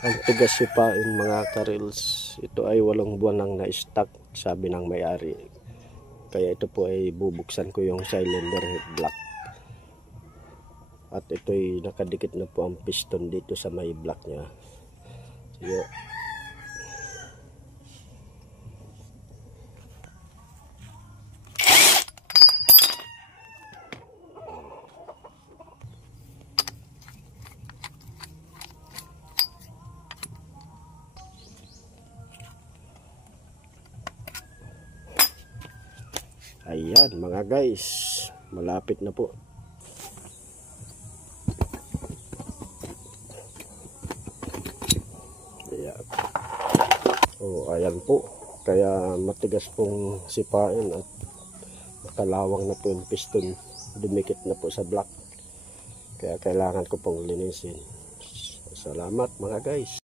Ang tigas sipain mga karils, ito ay 8 buwan lang na stock, sabi ng may-ari. Kaya ito po ay bubuksan ko yung cylinder head block. At ito ay nakadikit na po ang piston dito sa may block niya. Sige. Ayan mga guys, malapit na po. Ayan. Ayan po. Kaya matigas pong sipain at makalawang na po yung piston. Dumikit na po sa block. Kaya kailangan ko pong linisin. Salamat mga guys.